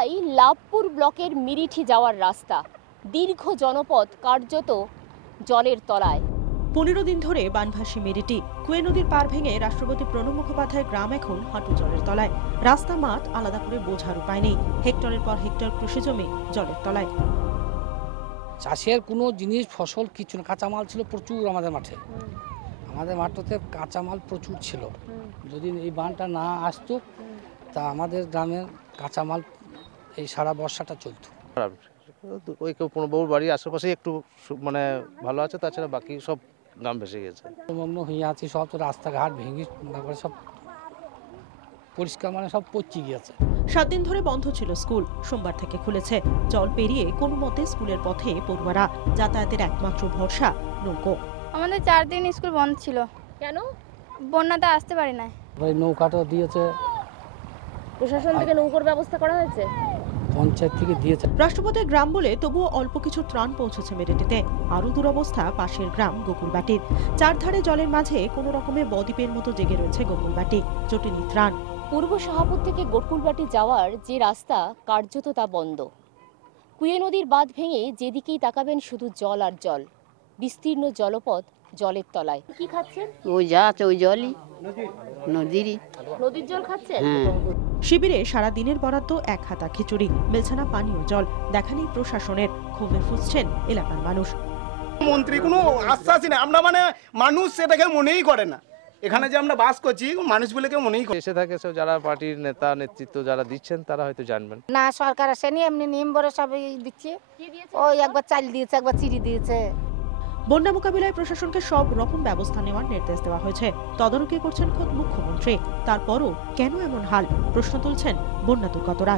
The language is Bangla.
এটাই লাভপুর ব্লকের মিরিঠি যাওয়ার রাস্তা। দীর্ঘ জনপথ কার্যত জলের তলায়। 15 দিন ধরে বানভাসী মিরিটি। কুয়ে নদীর পার ভেঙে রাষ্ট্রপতি প্রণব মুখোপাধ্যায়ের গ্রাম এখন হাঁটু জলের তলায়। রাস্তা মাঠ আলাদা করে বোঝার উপায় নেই। হেক্টরের পর হেক্টর কৃষি জমি জলের তলায়। চাষের কোনো জিনিস ফসল কিছু না, কাঁচামাল ছিল প্রচুর আমাদের মাঠে। আমাদের মাঠটাতে কাঁচামাল প্রচুর ছিল। যদি এই বানটা না আসতো তা আমাদের গ্রামের কাঁচামাল এই সারা বর্ষাটা চলতো। ওই কেউ পূর্ণবাবুর বাড়ির আশেপাশে একটু মানে ভালো আছে, তাছাড়া বাকি সব গ্রাম ভেসে গেছে। মগ্ন হয়ে আছে, সব তো রাস্তাঘাট ভেঙে সব পরিষ্কার মানে সব পচে গিয়েছে। 7 দিন ধরে বন্ধ ছিল স্কুল, সোমবার থেকে খুলেছে। জল পেরিয়ে কোনো মতে স্কুলের পথে পড়ুয়ারা। যাতায়াতের একমাত্র ভরসা নৌকো। আমাদের 4 দিন স্কুল বন্ধ ছিল। কেন? বন্যাতে আসতে পারি না। ওই নৌকাটা দিয়েছে, প্রশাসন থেকে নৌকোর ব্যবস্থা করা হয়েছে, পঞ্চায়েত থেকে দিয়েছে। রাষ্ট্রপতির গ্রাম বলে তবুও অল্প কিছু ত্রাণ পৌঁছেছে মেরেটিতে। আরও দুরবস্থা পাশের গ্রাম গোকুলবাটির। চারধারে জলের মাঝে কোনো রকমে বদ্বীপের মতো জেগে রয়েছে গোকুলবাটি। জটিল ত্রাণ। পূর্ব শাহপুর থেকে গোকুলবাটি যাওয়ার যে রাস্তা কার্যত তা বন্ধ। কুয়ে নদীর বাঁধ ভেঙে যেদিকেই তাকাবেন শুধু জল আর জল। বিস্তীর্ণ জলপথ জলের তলায়। কি খাচ্ছেন? ওই যা আছে ওই জলই, নদীরই। নদীর জল খাচ্ছেন? শিবিরে সারা দিনের বরাদ্দ 1 হাতা খিচুড়ি, মিলছে না পানীয় জল। দেখা নেই প্রশাসনের। ক্ষোভে ফুঁসছেন এলাকার মানুষ। মন্ত্রী কোনো আশ্বাসই নেই। আমরা মানে মানুষ সেটাকে মনেই করে না। এখানে যে আমরা বাস করছি মানুষ বলে কেউ মনেই করে। এসে থাকে সব যারা পার্টির নেতা নেতৃত্ব যারা দিচ্ছেন তারা হয়তো জানবেন। না সরকার আসেনি, এমনি নিয়ম বড় সব দিচ্ছে। ওই একবার চাল দিয়েছে, একবার চিড়ি দিয়েছে। বন্যা মোকাবিলায় প্রশাসনকে সব রকম ব্যবস্থা নেওয়ার নির্দেশ দেওয়া হয়েছে। তদারকি করছেন খোদ মুখ্যমন্ত্রী। তারপরও কেন এমন হাল? প্রশ্ন তুলছেন বন্যা দুর্গতরা।